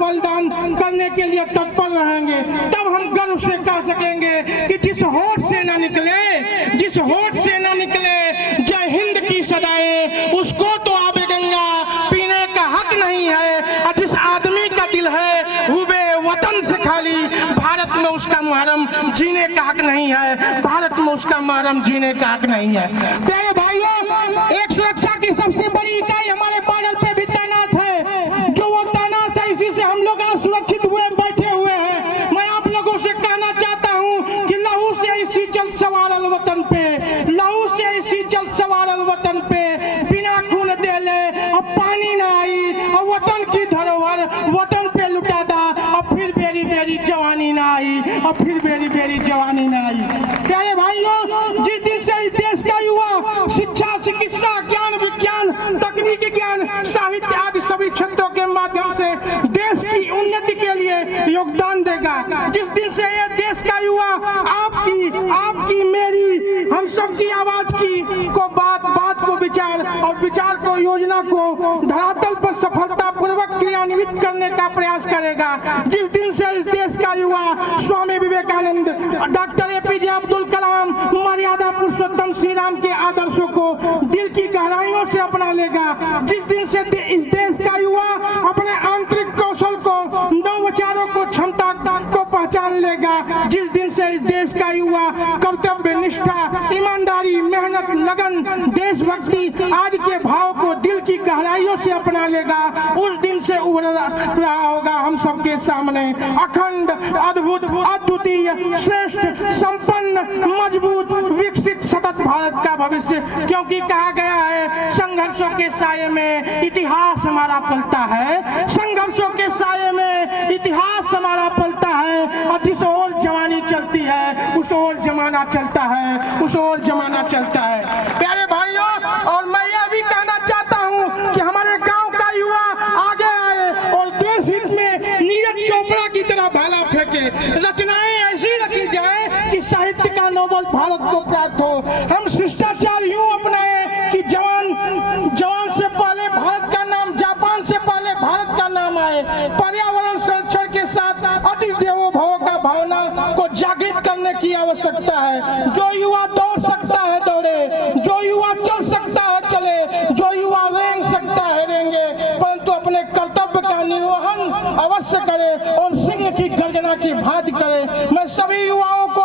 बलिदान करने के लिए तत्पर रहेंगे। तब हम गर्व से कह सकेंगे कि जिस होठ से न निकले जय हिंद की सदाएं, उसको तो आबे गंगा पीने का हक नहीं है। और जिस आदमी का दिल है हुबे वतन से खाली, भारत में उसका मुहर्रम जीने का हक नहीं है। भारत में उसका मुहर्रम जीने का हक नहीं है। प्यारे भाइयों, एक सुरक्षा की सबसे बड़ी इकाई हमारे बॉर्डर पे भी तैनात है। जो वो तैनात है, इसी से हम लोग आज सुरक्षित हुए बैठे हुए हैं। मैं आप लोगों से कहना चाहता हूँ कि लहू से इसी जल सवारल वतन पे, लहू से इसी जल सवारल वतन पे बिना खून दे ले अब पानी ना आई, और वतन की धरोहर वतन पे लुटा दा, और फिर बेरी बेरी जवानी ना आई, और फिर बेरी बेरी जवानी ना आई। प्यारे भाइयों, जिस दिन से इस देश का युवा शिक्षा, चिकित्सा, ज्ञान, विज्ञान, तकनीकी ज्ञान, साहित्य आदि सभी क्षेत्रों के माध्यम से देश की उन्नति के लिए योगदान देगा, जिस दिन से ये देश का युवा आपकी मेरी हम सब की आवाज को बात को विचार और विचार को योजना को धरातल पर सफलतापूर्वक क्रियान्वित करने का प्रयास करेगा, जिस दिन से इस देश का युवा स्वामी विवेकानंद, डॉक्टर एपीजे अब्दुल कलाम, मर्यादा पुरुषोत्तम श्री राम के आदर्शों को दिल की गहराइयों से अपना लेगा, जिस दिन से इस देश का युवा अपने आंतरिक कौशल को, नवविचारों को, क्षमता को पहचान लेगा, जिस दिन से इस देश का युवा कर्तव्य निष्ठा, ईमानदारी, मेहनत, लगन, देशभक्ति आदि के भाव को दिल की गहराइयों से अपना लेगा, उस दिन से उभर रहा होगा हम सबके सामने अखंड, अद्भुत, अद्वितीय, श्रेष्ठ, संपन्न, मजबूत, विकसित, सतत भारत का भविष्य। क्योंकि कहा गया है संघर्षों के साये में इतिहास हमारा पलता है, संघर्षों के साये में इतिहास हमारा पलता है, और जिस ओर जवानी चलती है उस ओर जमाना चलता है, उस ओर जमाना चलता है। प्यारे भाइयों, और मैं यह भी कहना चाहता हूँ कि हमारे गांव का युवा आगे आए और देश हित में नीरज चोपड़ा की तरह भाला फेंके, रचनाएं ऐसी रखी जाए कि साहित्य का नोबेल भारत को प्राप्त हो। हम शिष्टाचार यूं अपनाए कि जवान से पहले भारत का नाम, जापान से पहले भारत का नाम आए। पर्यावरण संरक्षण के साथ अतिथि देवो भव का भावना को जागृत करने की आवश्यकता है। जो युवा दौड़ सकता है दौड़े, जो युवा चल सकता है चले, जो युवा रेंग सकता है रेंगे, परंतु अपने कर्तव्य का निर्वहन अवश्य करे और सिंह की गर्जना की भांति करे। मैं सभी युवाओं को